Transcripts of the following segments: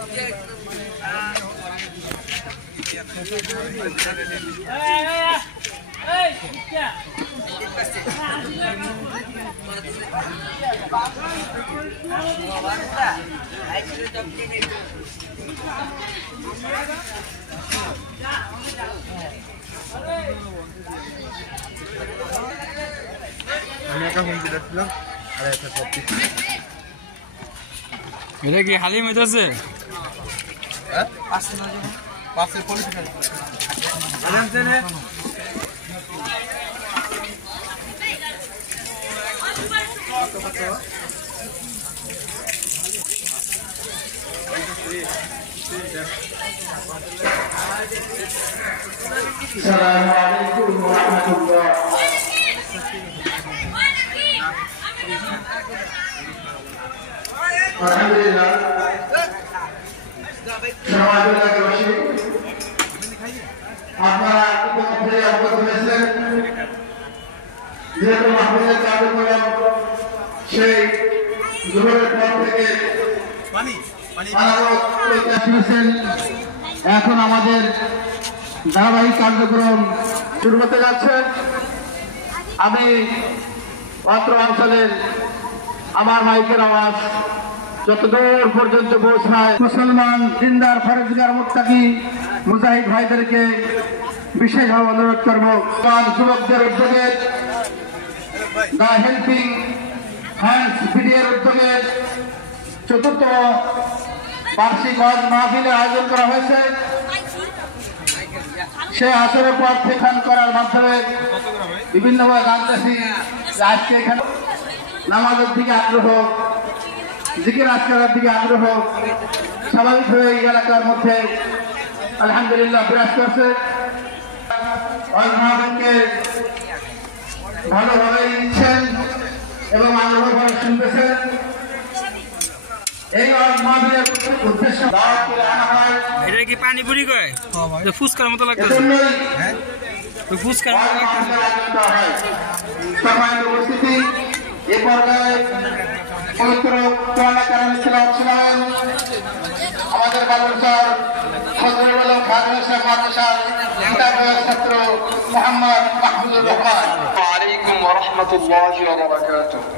আমি একটা ফোন দিয়েছিলাম আর একটা কপি এটা কি হালিম হইতাছে হ্যাঁ পাশে না যাবো পাশে পুলিশ আছে আরামসে নে السلام عليكم ورحمة الله. الحمد لله. সমাজবাসী আপনারা ইতিমধ্যে অবগত হয়েছেন যেহেতু মাহফিলের কার্যক্রম সেই জোহরের পর থেকে এখন আমাদের ধারাবাহিক কার্যক্রম শুরু হতে যাচ্ছে। আমি অত্র অঞ্চলের আমার মাইকের আওয়াজ যতদূর পর্যন্ত পৌঁছায় মুসলমান দিনদার ফরজগার মুত্তাকি মুজাহিদ ভাইদেরকে বিশেষভাবে অনুরোধ করব যুবকদের উদ্যোগে দ্য হেল্পিং হ্যান্ডস ভিডিওর উদ্যোগে চতুর্থ বার্ষিক ওয়াজ মাহফিলের আয়োজন করা হয়েছে। সে আসরের পর থেকে করার মাধ্যমে বিভিন্নভাবে জানতেছি যে আজকে এখানে নামাজের দিকে আগ্রহ, জিকির আজকারের দিকে আগ্রহ স্বাভাবিকভাবে এই এলাকার মধ্যে আলহামদুলিল্লাহ বিরাজ করছে। অভিভাবককে ভালোভাবে নিচ্ছেন এবং আগ্রহভাবে শুনতেছেন। এই মাহফিলের উদ্দেশ্য দাওয়াত করে আনা হয়। এটা কি পানিপুরি কয় ফুচকার মতো লাগতেছে ফুচকার মতো লাগতেছে সম্মানিত উপস্থিতি এ পর্যায়ে পবিত্র কোরআন কারীম তিলাওয়াত শোনাবেন আমাদের মাদ্রাসার ফজলুল আলম মাদ্রাসার ছাত্র মোহাম্মদ মাহমুদুর রহমান। আসসালামু আলাইকুম ওয়া রাহমাতুল্লাহি ওয়া বারাকাতুহু।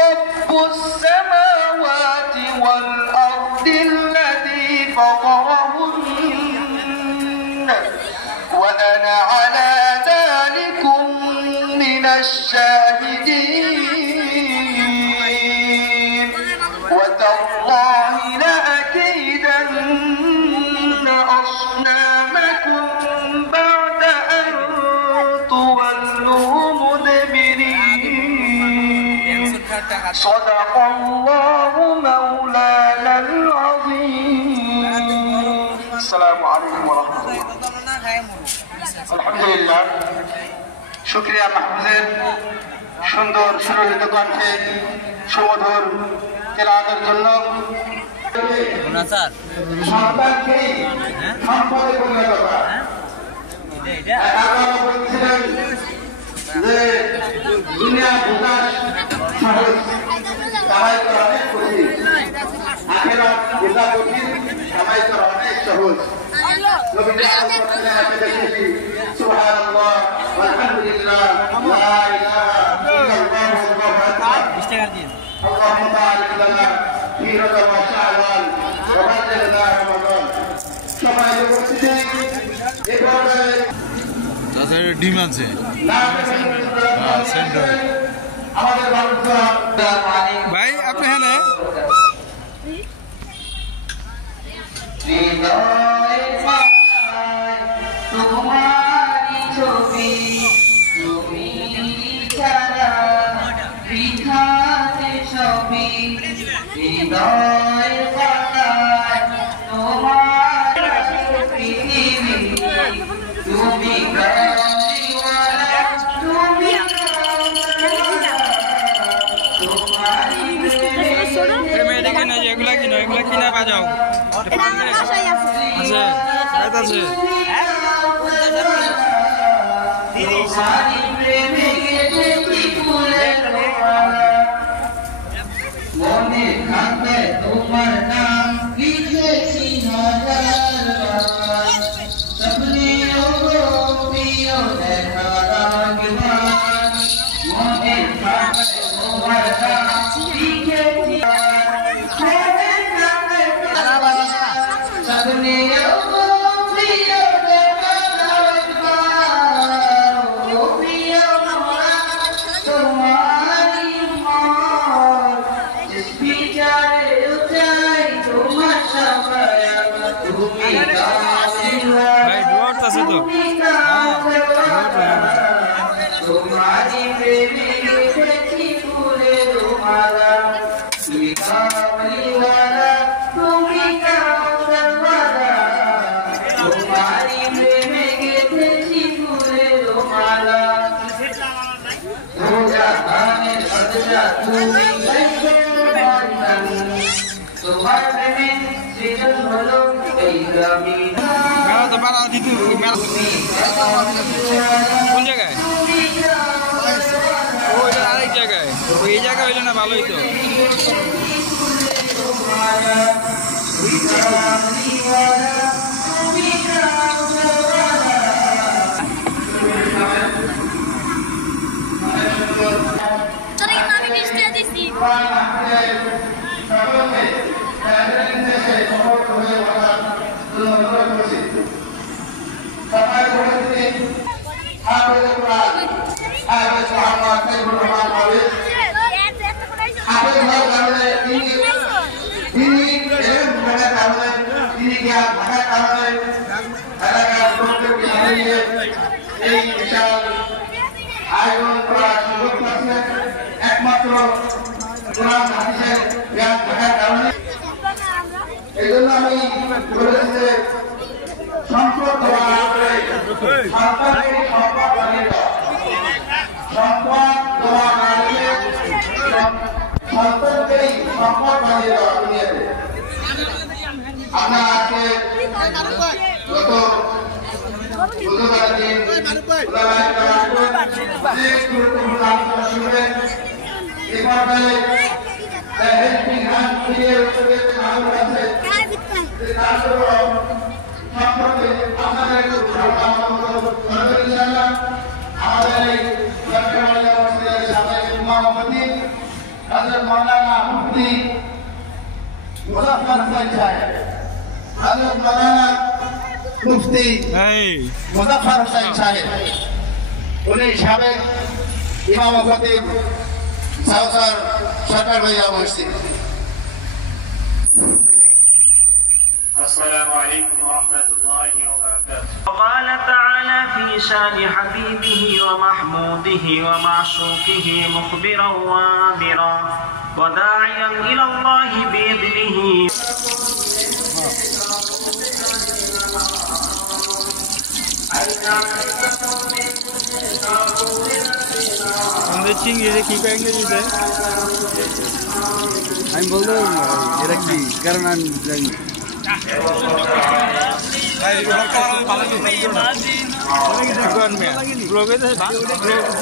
رب السماوات والأرض الذي فطرهن وأنا على ذلك من الشاهدين وتالله لأكيدن أصنامكم بعد أن تولوا مدبرين صدق الله مولانا العظيم. السلام عليكم ورحمة الله. আলহামদুলিল্লাহ, শুকরিয়া মাহমুদের সুন্দর সুললিত কণ্ঠে সুমধুর কেরাতের জন্য। সন্তানকে সম্পদে পরিণত করা, বলছিলেন যে দুনিয়া বিকাশ সহজ, কামাই করা অনেক কঠিন, আখেরাত বোঝা কঠিন, কামাই করা অনেক সহজ। সুবহানাল্লাহ আলহামদুলিল্লাহ লা ইলাহা ইল্লাল্লাহ আল্লাহু আকবার। আল্লাহুম্মা বারিক লানা في رمضان شعبان وبلغنا رمضان সবাই উপস্থিত এভাবে তাছাড়া ডিম আছে আমাদের ভাই আপনি হ্যাঁ না তোমারি ছবি তুমি ছাড়া বৃথাতে ছবি হৃদয় পাতায় তোমার পৃথিবী তুমি কামলিওয়ালা তুমি মেয়েটা কিনা এগুলা কিনা বাজাও আছে আছে মনে থাকবে তোমার নাম লিখেছি সপনে প্রিয় দেখা রাগবান মনে থাকবে তোমার নাম লিখেছি সপনে প্রিয় দেখা রাগবান প্রিয় তোমারি মন বিচারে উঠাই তোমার সবাই তুমি ভাই ডোয়ার আছে তো তোমারি প্রেমে গেছি ফুলে তোমারা তুমি কামলিওয়ালা তুমি কামলিওয়ালা তোমারি প্রেমে গেছি ফুলে তোমারা জাহানের বাদশা তুমি তোমার প্রেমে সৃজন হলো এই জমিন মেলা তো বাড়া দিতে কোন জায়গায় ওইটা আরেক জায়গায় এই জায়গা হইলে না ভালোই তো একমাত্র কোরআন হাদিসের জ্ঞান থাকার কারণে এই জন্য আমি বলেছি যে সম্পদ দেওয়া সরকারের সম্পদ বানিয়ে দেওয়া সম্পদ দেওয়া না দিলে সন্তানকেই সম্পদ বানিয়ে দেওয়া দুনিয়াতে আমরা আজকে গত বুধবার দিন যে গুরুত্বপূর্ণ আলোচনা শুনবেন এ পর্যায়ে হেল্পিং হ্যান্ড মিলিয়ে মানুষ আছে তারপরেও সম্পর্কে আপনাদের একটু আমাদের এই সাবেক সভাপতি হযরত মাওলানা মুফতি মুজাফফর হোসেন সাহেব হযরত মাওলানা মুফতি মুজাফফর হোসেন সাহেব উনি সাবেক ইমাম ও খতিব সাউসার সরকার ভাইয়া মসজিদ السلام عليكم ورحمة الله وبركاته. وقال تعالى في شان حبيبه ومحموده ومعشوقه مخبرا وآمرا وداعيا إلى الله بإذنه চিংড়ি কি ইংরেজিতে আমি বলতে এরা কি কারণ আমি জানি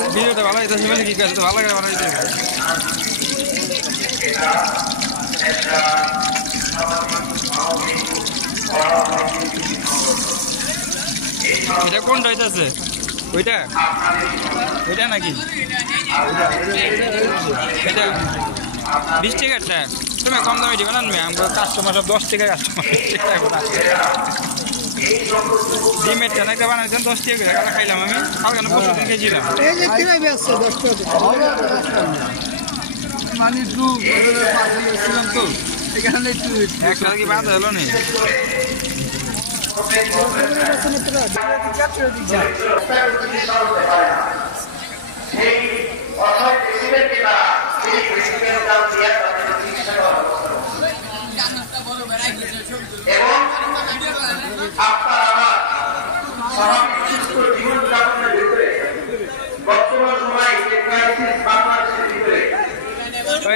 ভিডিওটা ভালো হইতেছে বলে কি কাজ ভালো করে বানাইতে এটা কোনটা হইতেছে ওইটা ওইটা নাকি এটা 20 টাকাটা তুমি কম দামে দিবে না আমি কাস্টমার সব 10 টাকা কাস্টমার ডিমের টাকা বানাইছেন 10 টাকা খাইলাম আমি কালকে না 25 টাকা কেজি না এই যে কিভাবে আছে 10 টাকা মানে একটু ছিলাম তো এখানে একটু একটা কি বাদ হলো না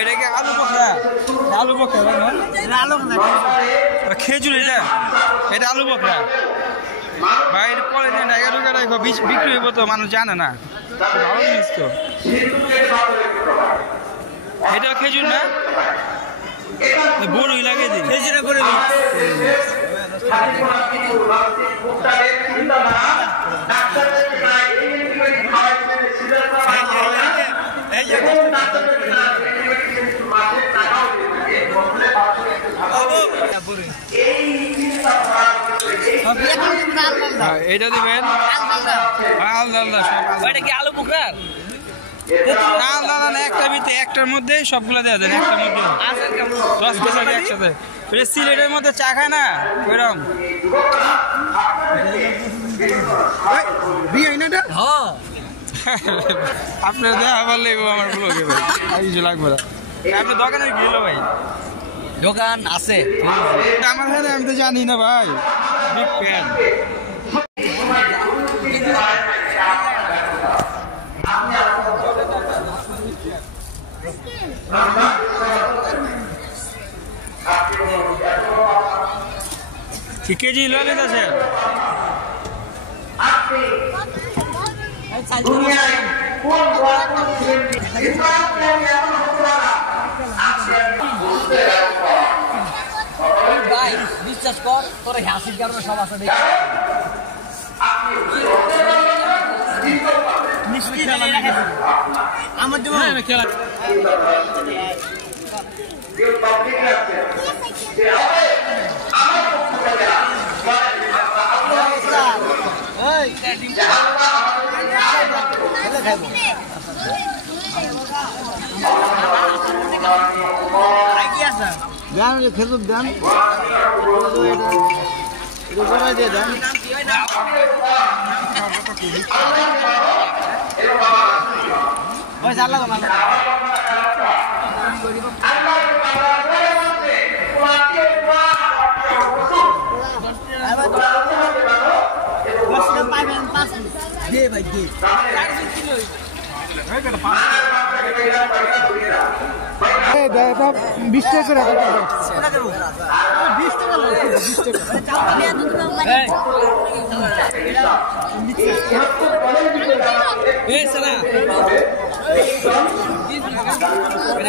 এটাকে আলু বকরা খেজুর এটা আলু বকরা ভাই এটা পরে বিক্রি হইব তো মানুষ জানে না ভালো জিনিস তো এটা খেজুর না বড়ই লাগে দিন খেজুরে করে দিন এটা দিবেন আলু বোখরা না একটা ভিতরে একটার মধ্যে সবগুলা দেওয়া যায় একটার মধ্যে 10 পিস একসাথে সিলেটের মধ্যে চা খায় না ওইরকম আপনার দেখা পারলে আমার ব্লগে ভাই কিছু লাগবে না আপনার দোকানে গেল ভাই দোকান আছে আমার সাথে আমি তো জানি না ভাই বিগ ফ্যান কি কেজি ললিত আছে ভাই বিশ্বাস কর তোর হাসির কারণে সব আছে আমার জন্য খেলা খেজুর দেন দিয়ে দেন ভাই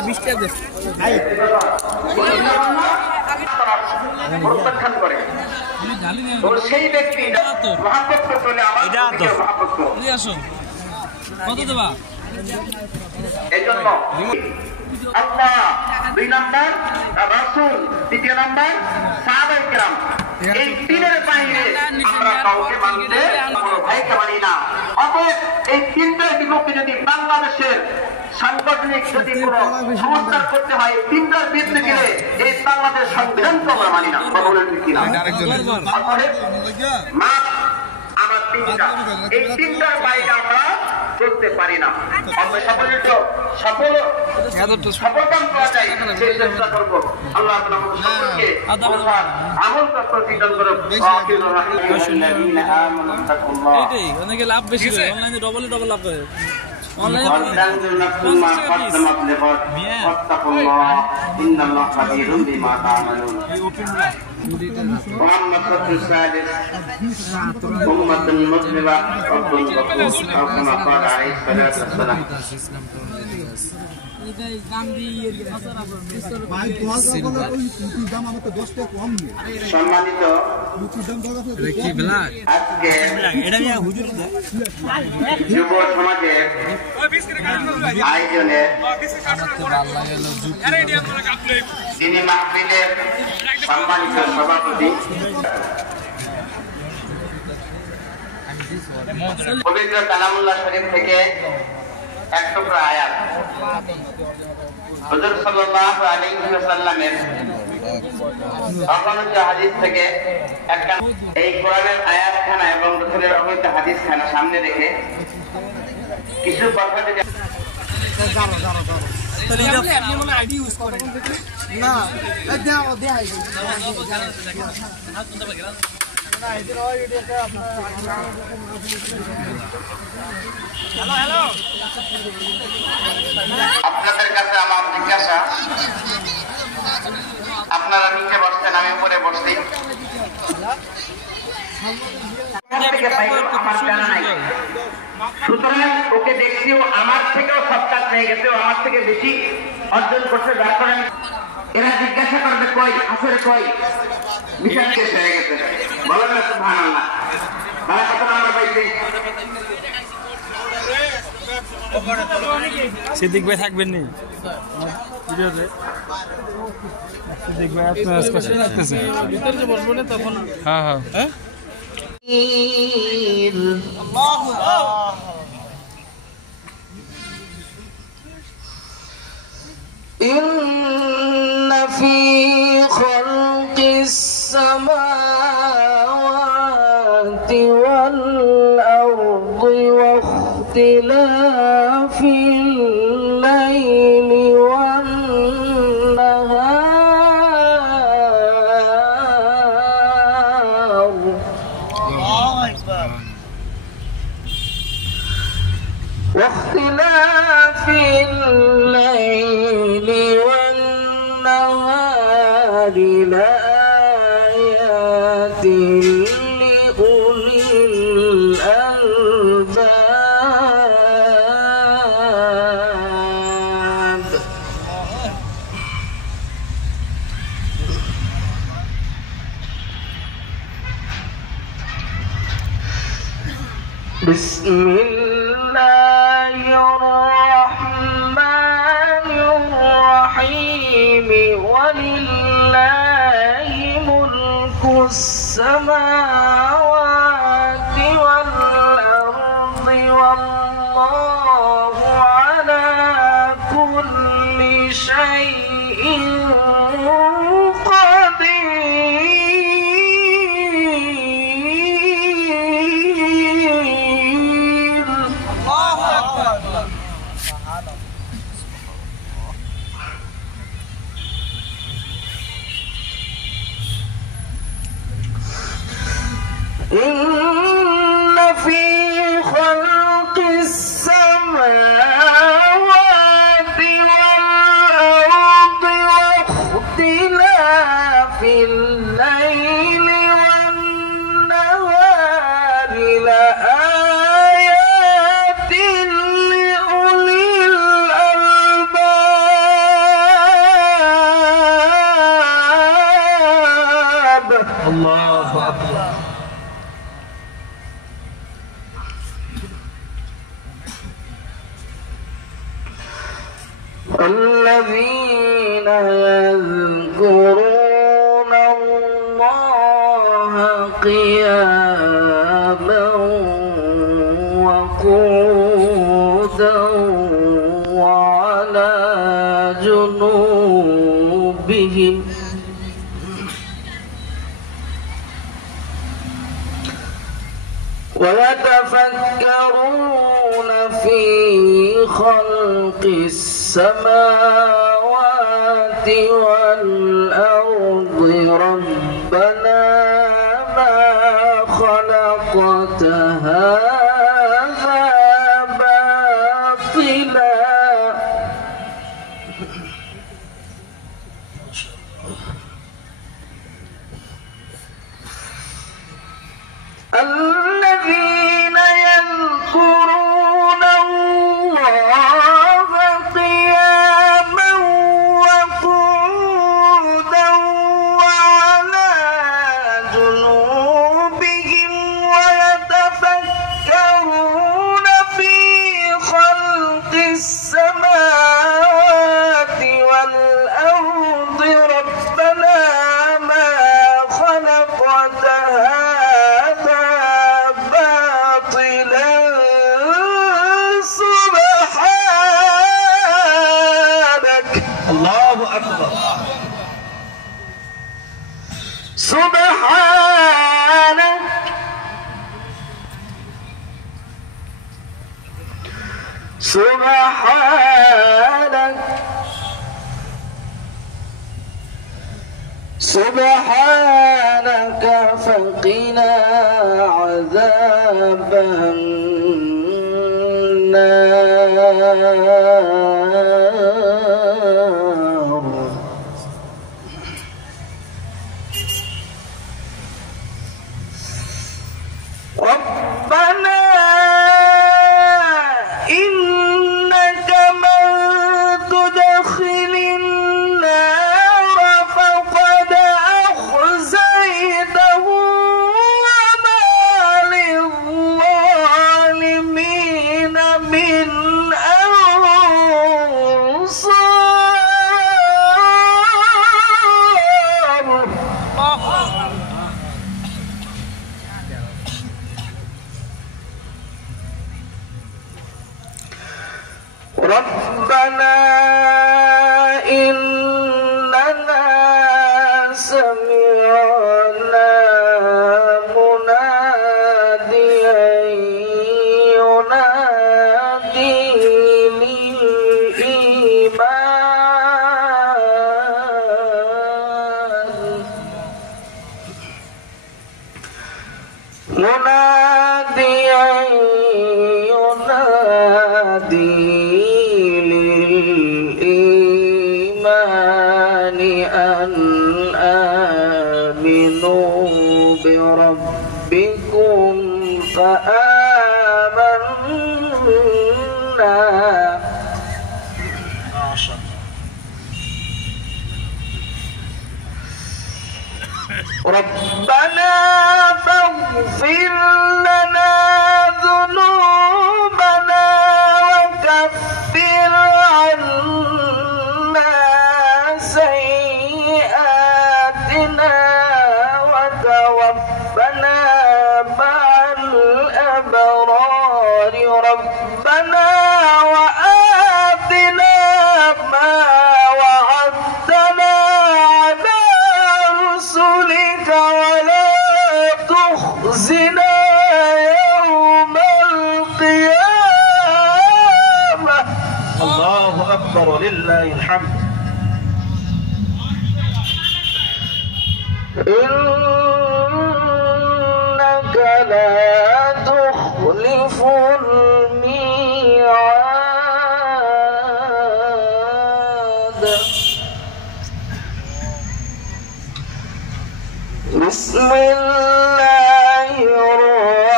20 টাকা করে প্রত্যাখ্যান করে সেই ব্যক্তি কত দেবা এই জন্য আল্লাহ 2 নম্বর রাসূল 3 নম্বর সাহাবায়ে কেরাম এই তিনের বাইরে আমরা কাউকে মানতে কোনো ভাইকে মানি না অতএব এই তিনটার বিপক্ষে যদি বাংলাদেশের সাংগঠনিক যদি কোনো সংস্কার করতে হয় তিনটার বিরুদ্ধে গেলে এই বাংলাদেশ সংবিধানকে আমরা মানি না বলেন কিনা আমার তিনটা এই তিনটার বাইরে আমরা করতে পারি না আমরা সফলতা পাওয়া যায় সেই চেষ্টা করবো আল্লাহ আমাদের সকলকে আমল তৌফিক দান করুন এইটাই অনেকে লাভ বেশি হয় অনলাইনে ডবল লাভ করে অনলাইনে محمد الثالث أمة مسلمة أو كما قال عليه الصلاة والسلام সম্মানিত আজকে যুব সমাজের আয়োজনে তিনি মাহফিলের সম্মানিত সভাপতি পবিত্র কালামুল্লাহ শরীফ থেকে এক টুকরা আয়াত হুজুর সাল্লাল্লাহু আলাইহি ওয়াসাল্লামের অগণিত হাদিস থেকে একটা এই কোরআনের আয়াতখানা এবং রাসূলের অগণিত হাদিসখানা সামনে রেখে কিছু কথা যদি আপনাদের কাছে আমার জিজ্ঞাসা, আপনারা নিচে বসতেন, আমি উপরে বসছি, সুতরাং ওকে দেখছি ও আমার থেকেও সৎকার পেয়ে গেছে, ও আমার থেকে বেশি অর্জন করছে, যার কারণে এরা জিজ্ঞাসা করবে কই আসলে কই বিষয় শেষ হয়ে গেছে। বলেন না সুবহানাল্লাহ, তারা কত নাম্বার পাইছে? সিদ্দিক ভাই থাকবেন নি ভিডিওতে? সিদ্দিক ভাই আপনার কষ্ট লাগতেছে ভিতরে যে বলবো না তখন। হ্যাঁ হ্যাঁ إن في خلق السماوات والأرض واختلاف الليل والنهار واختلاف الليل والنهار لآيات لأولي الألباب. بسم الله الرحمن الرحيم ولله ملك السماوات والأرض والله على كل شيء قدير. إن في خلق السماوات والأرض واختلاف الليل والنهار لآيات لأولي الألباب. الله أكبر. الذين يذكرون الله قياما وقعودا وعلى جنوبهم ويتفكرون في خلق السماوات والأرض ربنا ما خلقت هذا باطلا الذين يذكرون الله قياما سبحانك فقنا عذاب النار ربنا إنك من تدخل النار فقد أخزيته وما للظالمين من أنصار ربنا إننا سمعنا مناديا ينادي للإيمان مناديا ينادي للإيمان أن آمنوا بربكم فآمنا ربنا فاغفر لنا ذنوبنا وكفر عنا سيئاتنا وتوفنا مع الأبرار ربنا وآتنا ما وعدتنا على رسلك ولا تخزنا يوم القيامة الله أكبر ولله الحمد إنك لا تخلف الميعاد بسم الله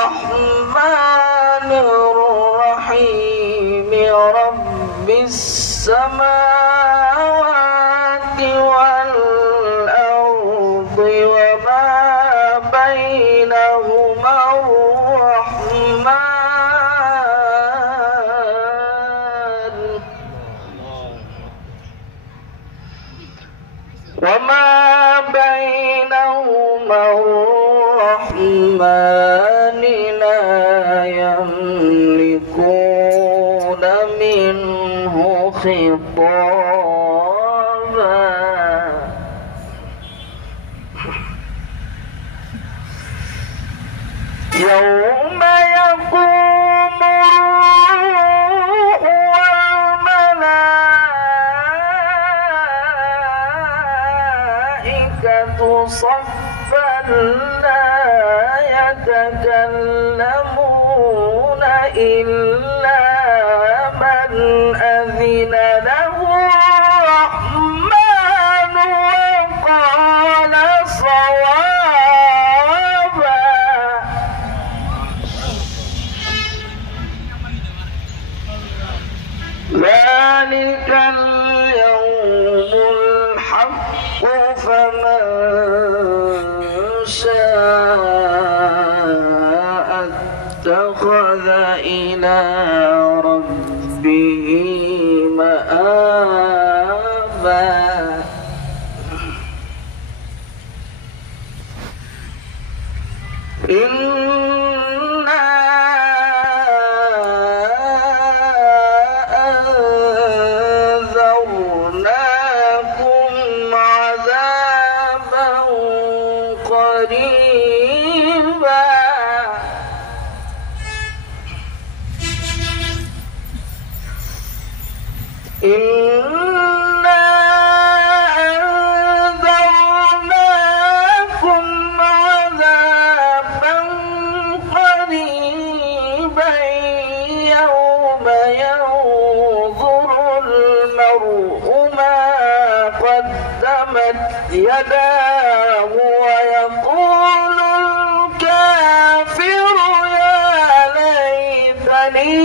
الرحمن الرحيم رب السماوات والأرض وما بينهما الرحمن وما بينهما الرحمن لا يملكون منه خطابا يوم يقوم الروح والملائكة صفا لا يتكلمون إلا من أذن له الرحمن وقال صوابا ذلك اليوم الحق فمن شاء اتخذ إلى ربه مآبا إنا أنذرناكم عذابا قريبا إنا أنذرناكم ما قدمت يداه ويقول الكافر يا ليتني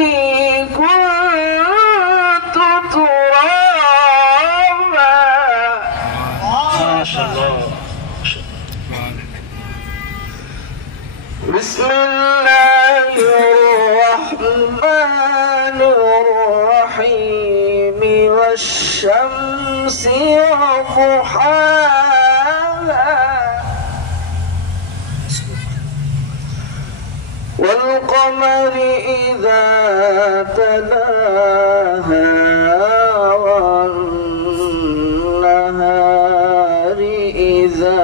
كنت ترابا. ما شاء الله. بسم الله الرحمن الرحيم والشمس وضحاها والقمر إذا تلاها والنهار إذا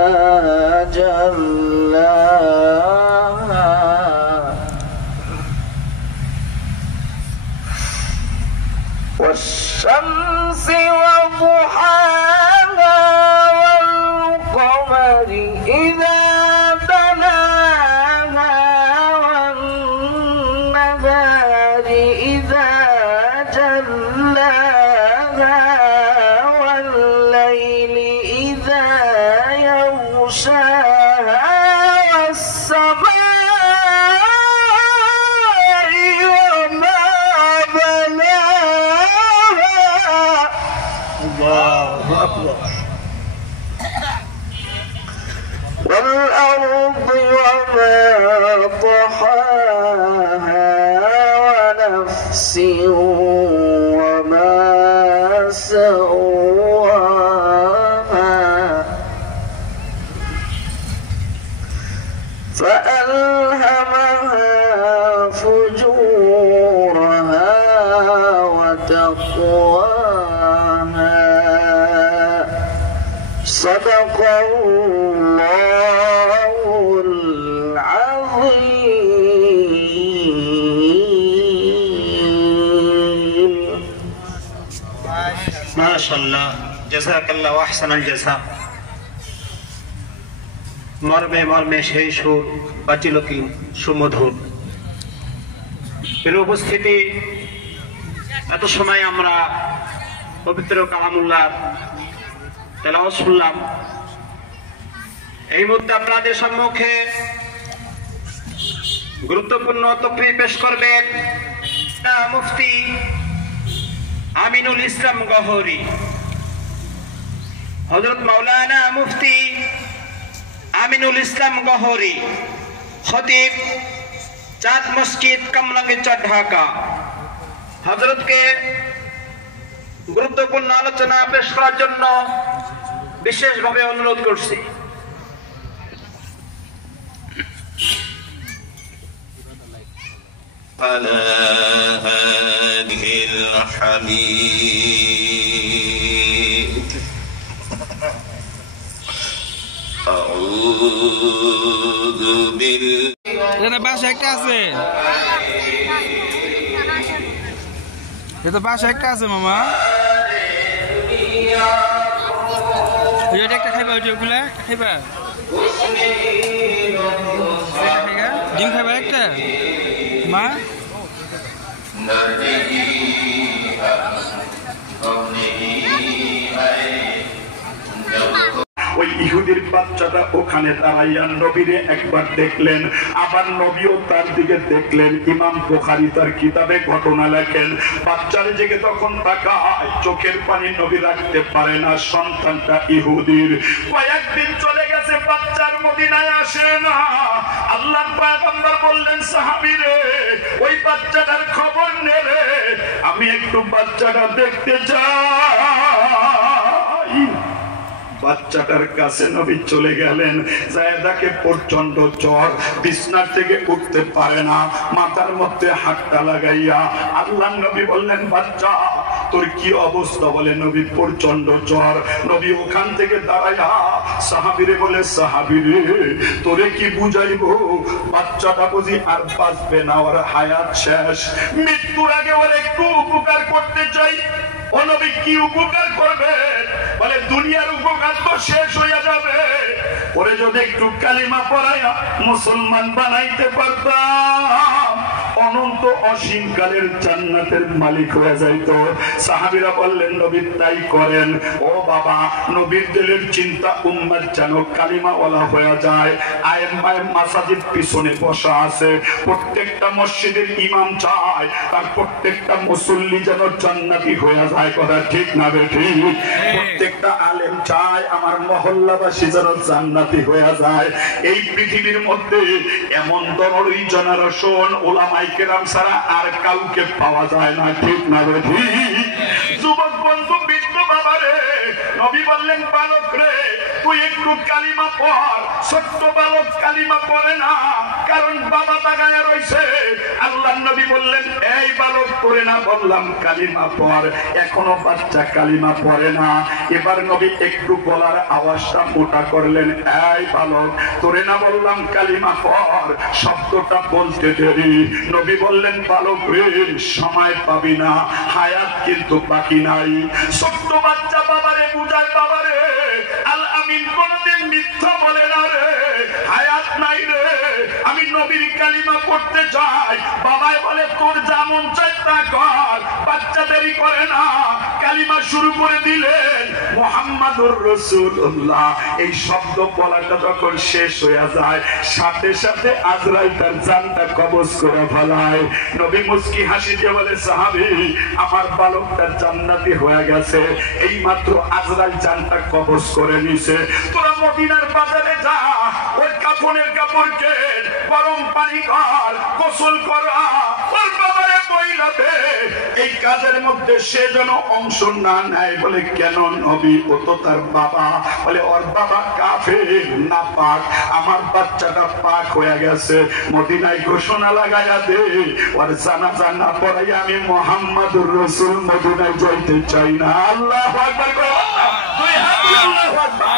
جلاها والشمس وضحاها والقمر إذا تلاها والنهار إذا جلاها والليل إذا يغشاها والسماء وما بناها. الله أكبر. والأرض وما طحاها ونفس وما سواها فألهمها فجورها وتقواها. صدق الله العظيم. ما شاء الله. جزاك الله أحسن الجزاء. মর্মে মর্মে সেই সুর বাঁচিল কি সুমধুর। এর উপস্থিতি এত সময় আমরা পবিত্র কালামুল্লাহ তেলাওয়াত শুনলাম। এই মুহূর্তে আপনাদের সম্মুখে গুরুত্বপূর্ণ তকরির পেশ করবেন মুফতি আমিনুল ইসলাম গহরি। হযরত মাওলানা মুফতি আমিনুল ইসলাম গহরি, খতিব চাঁদ মসজিদ কমলাঙ্গীরচর ঢাকা। হযরতকে গুরুত্বপূর্ণ আলোচনা পেশ করার জন্য বিশেষভাবে অনুরোধ করছি। على هذه الحميد أعوذ بالله বাসা একটা আছে, বাসা একটা আছে মামা। একটা খাইবা, ওগুলা খাইবা, ডিম খাইবা একটা মা। ওই ইহুদির বাচ্চাটা ওখানে দাঁড়াইয়া নবীরে একবার দেখলেন, আবার নবীও তার দিকে দেখলেন। ইমাম বুখারী তার কিতাবে ঘটনা লেখেন, বাচ্চার দিকে তখন তাকায়, চোখের পানি নবী রাখতে পারে না। সন্তানটা ইহুদির। কয়েকদিন চলে গেছে, বাচ্চার মদিনায় আসে না। আল্লাহর পয়গম্বর বললেন, সাহাবীরে ওই বাচ্চাটার খবর নে রে, আমি একটু বাচ্চাটা দেখতে চাই। বাচ্চাটার কাছে নবী চলে গেলেন। জায়েদাকে প্রচন্ড জ্বর, বিছানা থেকে উঠতে পারে না, মাথার মধ্যে হাতটা লাগাইয়া আল্লাহর নবী বললেন, বাচ্চা তোর কি অবস্থা? বলে নবী প্রচন্ড জ্বর। নবী ওখান থেকে দাঁড়াইয়া সাহাবীরে বলে, সাহাবীরে তোরে কি বুঝাইবো, বাচ্চাটা বুঝি আর বাঁচবে না, ওর হায়াত শেষ। মৃত্যুর আগে ওর একটু উপকার করতে চাই। ও নবী কি উপকার করবে? বলে দুনিয়ার উপকার তো শেষ হয়ে যাবে, ওরে যদি একটু কালিমা পড়াইয়া মুসলমান বানাইতে পারতাম অনন্ত অসীমকালের জান্নাতের মালিক হয়ে যাইত। সাহাবীরা বললেন নবী তাই করেন। ও বাবা, নবীর দিলের চিন্তা উম্মত যেন কালিমাওয়ালা হয়ে যায়। আয়েম্মায়ে মাসাজিদ পিছনে বসা আছে, প্রত্যেকটা মসজিদের ইমাম চায় তার প্রত্যেকটা মুসল্লি যেন জান্নাতি হয়ে যায়। কথা ঠিক না বেঠিক? প্রত্যেকটা আলেম চায় আমার মহল্লাবাসী যেন জান্নাতি হয়ে যায়। এই পৃথিবীর মধ্যে এমন দরুরি জেনারেশন ওলামায়ে কেরাম ছাড়া আর কাউকে পাওয়া যায় না। ঠিক না বেঠিক? যুবক বন্ধু, বৃদ্ধ বাবারে, নবী বললেন বালক রে তুই একটু কালিমা পড়। ছোট্ট বালক কালিমা পড়ে না, কারণ বাবা তাকায় রইছে। আল্লাহর নবী বললেন এই বালক পড়ে না, বললাম কালিমা পড়। এখনো বাচ্চা কালিমা পড়ে না। এবার নবী একটু গলার আওয়াজটা মোটা করলেন, এই বালক তোরে না বললাম কালিমা পড়। শব্দটা বলতে দেরি। নবী বললেন বালক রে সময় পাবি না, হায়াত কিন্তু বাকি নাই। ছোট্ট বাচ্চা বাবারে বুঝায়, বাবারে আল আমিন কোনদিন মিথ্যা বলে না রে, হায়াত নাই রে, আমি নবীর কালিমা পড়তে চাই। বাবাই বলে তোর যা মন চায় তা কর। বাচ্চা দেরি করে না, কালিমা শুরু করে দিলেন মুহাম্মাদুর রাসূলুল্লাহ। এই শব্দ বলাটা যখন শেষ হয়ে যায়, সাথে সাথে আজরাইল তার জানটা কবজ করে ফেলায়। নবী মুস্কি হাসি দিয়ে বলে সাহাবী আমার বালকটা জান্নাতি হয়ে গেছে, এই মাত্র আজরাইল জানটা কবজ করে নিছে। তোরা মদিনার বাজারে যা, ওই কাফনের কাপড় কেন, গরম পানি কর, গোসল করা, ওর বাবারে বইলা দে। এই কাজের মধ্যে সে যেন অংশ না নেয়। বলে কেন নবী? ও তো তার বাবা। বলে ওর বাবা কাফের না পাক, আমার বাচ্চাটা পাক হয়ে গেছে। মদিনায় ঘোষণা লাগাইয়া দে ওর জানাজা না পড়াই আমি মুহাম্মাদুর রাসূল মদিনায় যাইতে চাই না। আল্লাহু আকবার। দুই হাত আল্লাহু আকবার।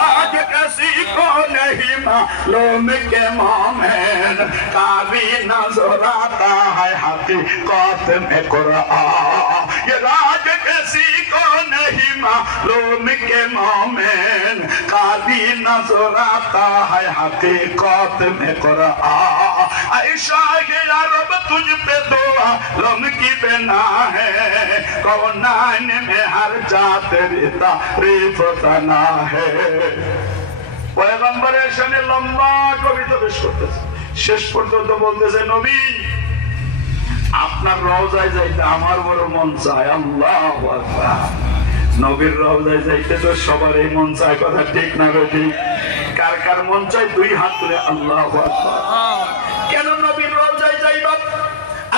राज किसी को नहीं मालूम के मोमेन काबी नजर आता है हकीकत में कुरान। ये राज किसी को नहीं मालूम के मोमेन काबी नजर आता है हकीकत में कुरान। ऐशा के रब तुझ पे दुआ लम की बिना है, कौनाइन में हर जा तेरी तारीफ तना है। পয়গম্বরের সামনে লম্বা কবিতা পেশ করতেছে, শেষ পর্যন্ত বলতেছে নবী আপনার রওজায় যাইতে আমার বড় মন চায়। আল্লাহু আকবার। নবীর রওজায় যাইতে তো সবারই মন চায়। কথা ঠিক না ঠিক? কার কার মন চায় দুই হাত তুলে আল্লাহু আকবার। কেন নবীর রওজায় যাইবা?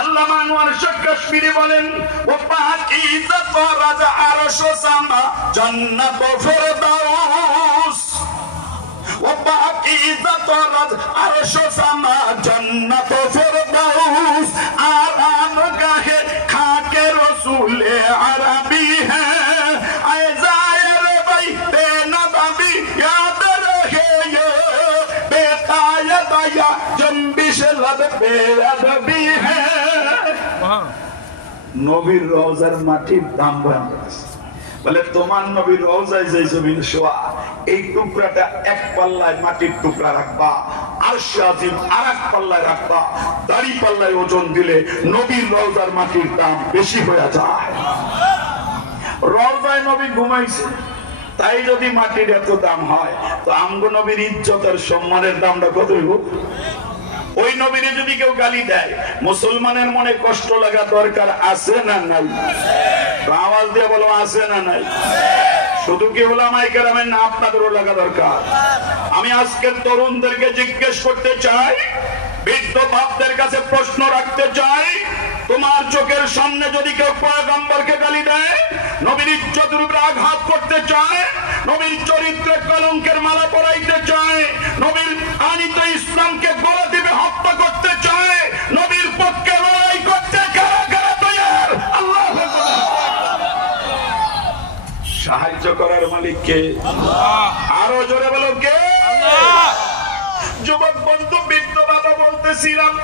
আল্লামা আনোয়ার শাহ কাশ্মীরি বলেন ও পাকিজা ফরাজ আরশ ও সামা জান্নাত ও ফেরদাউস। ও পাকিজা ফরাজ আরশ ও সামা জান্নাত ও ফেরদাউস। আরাম গাহে খাকে রসূল আরবি হ্যাঁ, আয়ে জায়ের বাইতে নবী याद रहे ये बेकायदा या जंबिश लब बेअदबी है। নবীর রওজার মাটির দাম বলে তোমার নবীর রওজায় যে জমিন শোয়া, এই টুকরাটা এক পাল্লায় মাটির টুকরা রাখবা, আরশে আজিম আরেক পাল্লায় রাখবা। দাড়ি পাল্লায় ওজন দিলে নবীর রওজার মাটির দাম বেশি হয়ে যায়। রওজায় নবী ঘুমাইছে, তাই যদি মাটির এত দাম হয় তো আমগো নবীর ইজ্জতের সম্মানের দামটা কত হইব? ওই নবীরে যদি কেউ গালি দেয় মুসলমানের মনে কষ্ট লাগা দরকার আছে না নাই? আওয়াজ দিয়ে বলো আছে না নাই? শুধু কি উলামায়ে কেরামের না আপনাদেরও লাগা দরকার? আমি আজকের তরুণদেরকে জিজ্ঞেস করতে চাই, বৃদ্ধ বাপদের কাছে প্রশ্ন রাখতে চাই, তোমার চোখের সামনে যদি কেউ পয়গম্বরকে গালি দেয়, নবীর ইজ্জতের উপরে আঘাত করতে চায়, নবীর চরিত্রে কলঙ্কের মালা পরাইতে চায়, নবীর আনিত ইসলামকে গলা টিপে হত্যা করতে চায়, নবীর পক্ষে লড়াই করতে কারা কারা তৈয়ার? আল্লাহু আকবার। সাহায্য করার মালিক কে? আল্লাহ। আরো জোরে বলো কে? আল্লাহ। যুবক বন্ধু বৃদ্ধ বাবা বলতেছিলাম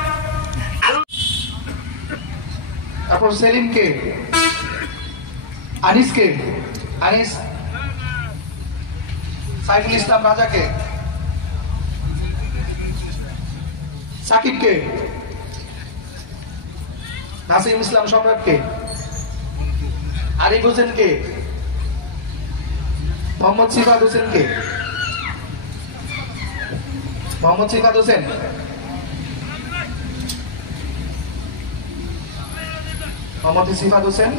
এখন সেলিম কে? আনিস কে? আনিস সাইফুল ইসলাম রাজা কে? সাকিব কে? নাসিম ইসলাম সম্রাট কে? আরিফ হোসেন কে? মোহাম্মদ সিফাত হোসেন কে? মোহাম্মদ সিফাত হোসেন। মোহাম্মদ সিফাত হোসেন।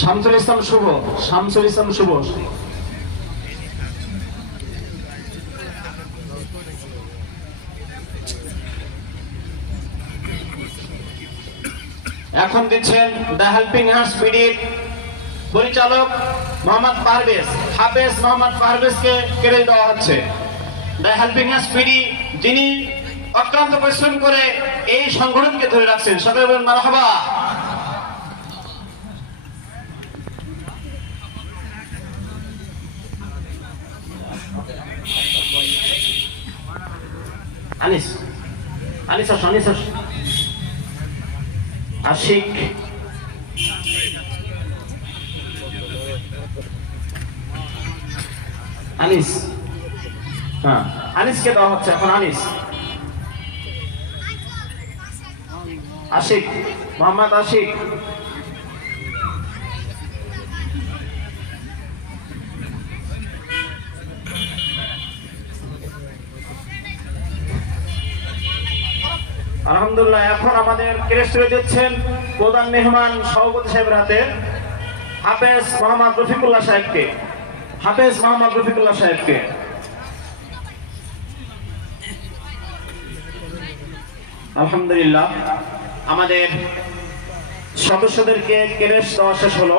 শামসুল ইসলাম শুভ। শামসুল ইসলাম শুভ। এখন দিচ্ছেন দ্য হেল্পিং হ্যান্ডস বিডির পরিচালক মোহাম্মদ পারভেজ, হাফেজ মোহাম্মদ পারভেজকে কেড়ে দেওয়া হচ্ছে। দ্য হেল্পিং হ্যান্ডস বিডি যিনি অক্লান্ত পরিশ্রম করে এই সংগঠনকে ধরে রাখছেন, সকলে বলেন মারহাবা। আনিস, আনিস আস, আনিস আস। আশিক, আনিস, হ্যাঁ আনিসকে দেওয়া হচ্ছে এখন। আনিস, আশিক, মোহাম্মদ আশিক। আলহামদুলিল্লাহ, এখন আমাদের ক্রেস্ট তুলে দিচ্ছেন প্রধান মেহমান সভাপতি সাহেবের হাতে হাফেজ মোহাম্মদ রফিকুল্লাহ সাহেবকে। হাফেজ মোহাম্মদ রফিকুল্লাহ সাহেবকে। আলহামদুলিল্লাহ, আমাদের সদস্যদেরকে ক্রেস্ট দেওয়া শেষ হলো।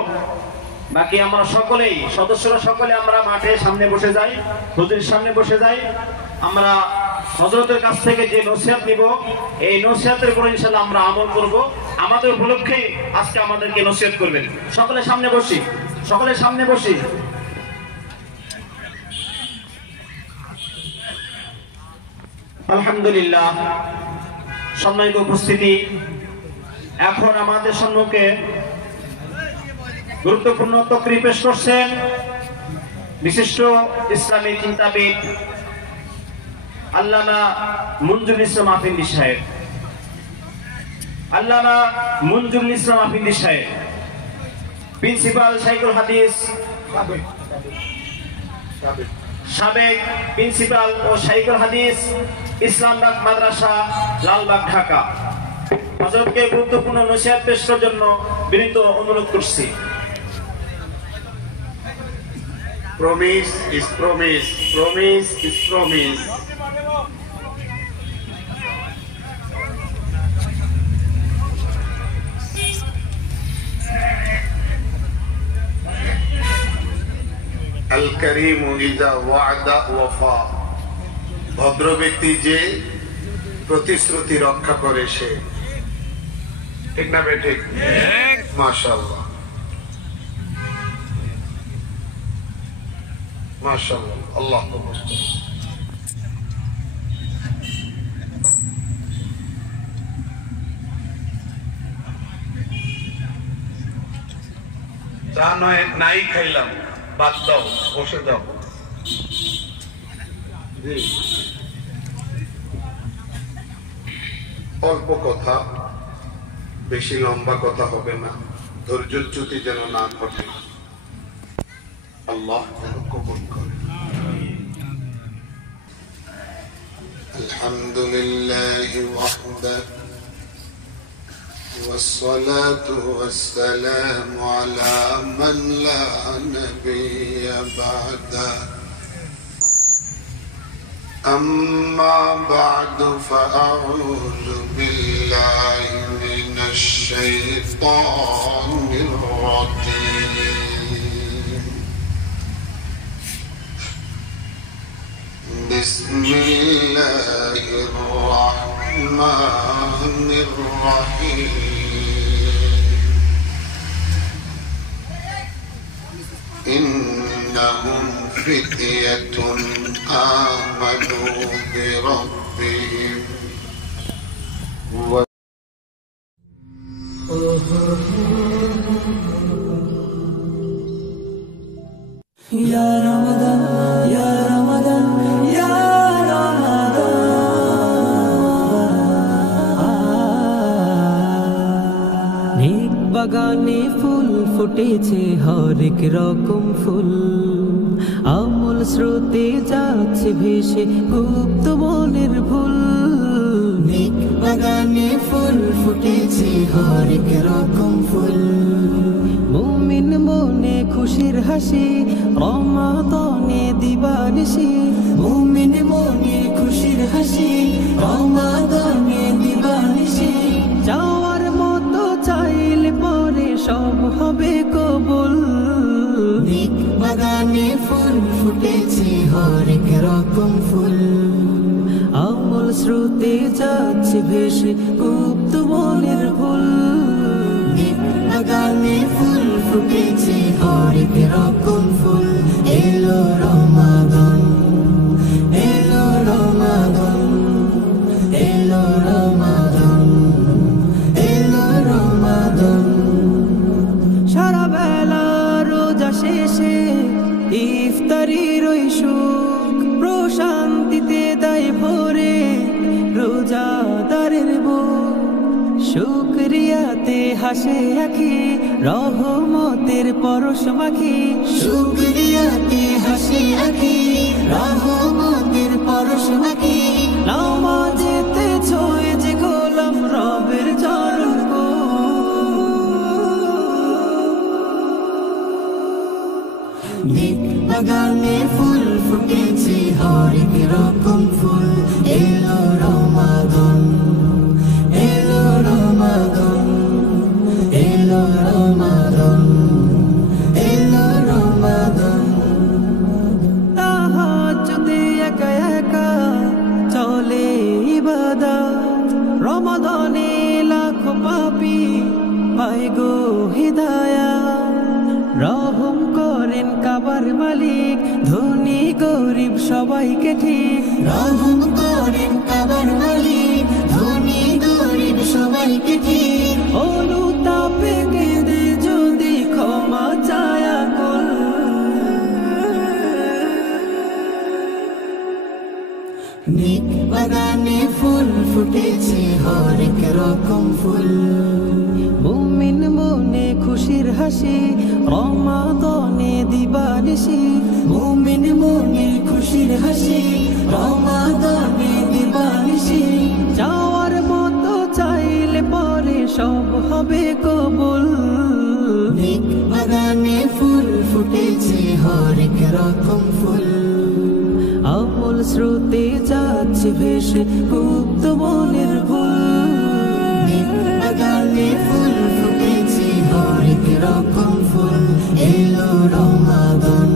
বাকি আমরা সকলেই, সদস্যরা সকলে আমরা মাঠের সামনে বসে যাই, হুজুরের সামনে বসে যাই। আমরা হযরতের কাছ থেকে যে নসিহত নিব, এই নসিহতের উপর ইনশাআল্লাহ আমরা আমল করব। আমাদের উপলক্ষে আজকে আমাদেরকে নসিহত করবেন। সকলে সামনে বসি, সকলে সামনে বসি। আলহামদুলিল্লাহ, সম্মানিত উপস্থিতি, এখন আমাদের সম্মুখে গুরুত্বপূর্ণ তকরির পেশ করছেন বিশিষ্ট ইসলামী চিন্তাবিদ আল্লামা মুনজুরুল ইসলাম আফিন্দি সাহেব। আল্লামা মুনজুরুল ইসলাম আফিন্দি সাহেব, প্রিন্সিপাল শাইখুল হাদিস, সাবেক প্রিন্সিপাল ও শাইখুল হাদিস, ইসলামবাগ মাদ্রাসা, লালবাগ, ঢাকা। হযরতকে গুরুত্বপূর্ণ নসিহত পেশ করার জন্য বিনীত অনুরোধ করছি। Promise is promise. Promise is promise. Al-Karimu iza wa'ada wafa. ভদ্র ব্যক্তি যে প্রতিশ্রুতি রক্ষা করে সে। ঠিক না বেঠিক? মাশাআল্লাহ, মাশাআল্লাহ, আল্লাহ কবুল করুন। চা নয় নাই খাইলাম, বাদ দাও, বসে দাও। অল্প কথা, বেশি লম্বা কথা হবে না, ধৈর্যচ্যুতি যেন না ঘটে, আল্লাহ যেন কবুল করে। আলহামদুলিল্লাহি ওয়াহদাহু والصلاة والسلام على من لا نبي بعده أما بعد فأعوذ بالله من الشيطان الرجيم بسم الله الرحمن الرحيم إنهم فتية آمنوا بربهم ফুটেছে হরেক রকম ফুল, আমল স্রোতে যাচ্ছে ভেসে গুপ্ত মনের ভুল। নেক বাগানে ফুল ফুটেছে হরেক রকম ফুল, মুমিন মনে খুশির হাসি রমাদানে দিবানিশি। মুমিন মনে খুশির হাসি রমাদানে দিবানিশি। যাওয়ার মতো চাইলে পরে সব হবে কবুল। নেক বাগানে ফুল ফুটেছে হরেক রকম ফুল, আমল স্রোতে যাচ্ছে ভেসে গুপ্ত মনের ভুল। নেক বাগানে ফুল ফুটেছে হরেক রকম ফুল। এলো রমাদান, এলো রমাদান, এলো রমাদান, এলো রমাদান। সারা বেলা রোজা শেষে ইফতারির ওই সুখ প্রশান্তিতে দেয় ভরে রোজাদারের বুক। শুকরিয়াতে হাসে আঁখি রহমতের পরশ মাখি। শুকরিয়াতে হাসে আঁখি রহমতের পরশ মাখি। নামাজেতে ছুঁয়ে যে গোলাম রবের চরণ গো। নেক বাগানে ফুল ফুটেছে হরেক রকম ফুল। এলো রমাদান, এলো রমাদান, এলো রমাদান, এলো রমাদান। তাহাজ্জুদে একা একা চলে ইবাদত, রমাদানে লাখো পাপী পায় গো হিদায়াত। রহম করেন কাবার মালিক, ধনী গরিব সবাইকে ঠিক। রহম করেন কাবার মালিক, ধনী গরিব সবাইকে ঠিক। অনুতাপে কেঁদে যদি ক্ষমা চায়া কর। নেক বাগানে ফুল ফুটেছে হরেক রকম ফুল, মুমিন মনে খুশির হাসি রমাদানে দিবানিশি। মুমিন মনে খুশির হাসি রমাদানে দিবানিশি। যাওয়ার মতো চাইলে পরে সব হবে কবুল। নেক বাগানে ফুল ফুটেছে হরেক রকম ফুল, আমল স্রোতে যাচ্ছে ভেসে গুপ্ত মনের ভুল। নেক বাগানে ফুল ফুটেছে হরেক রকম ফুল। এলো রমাদান,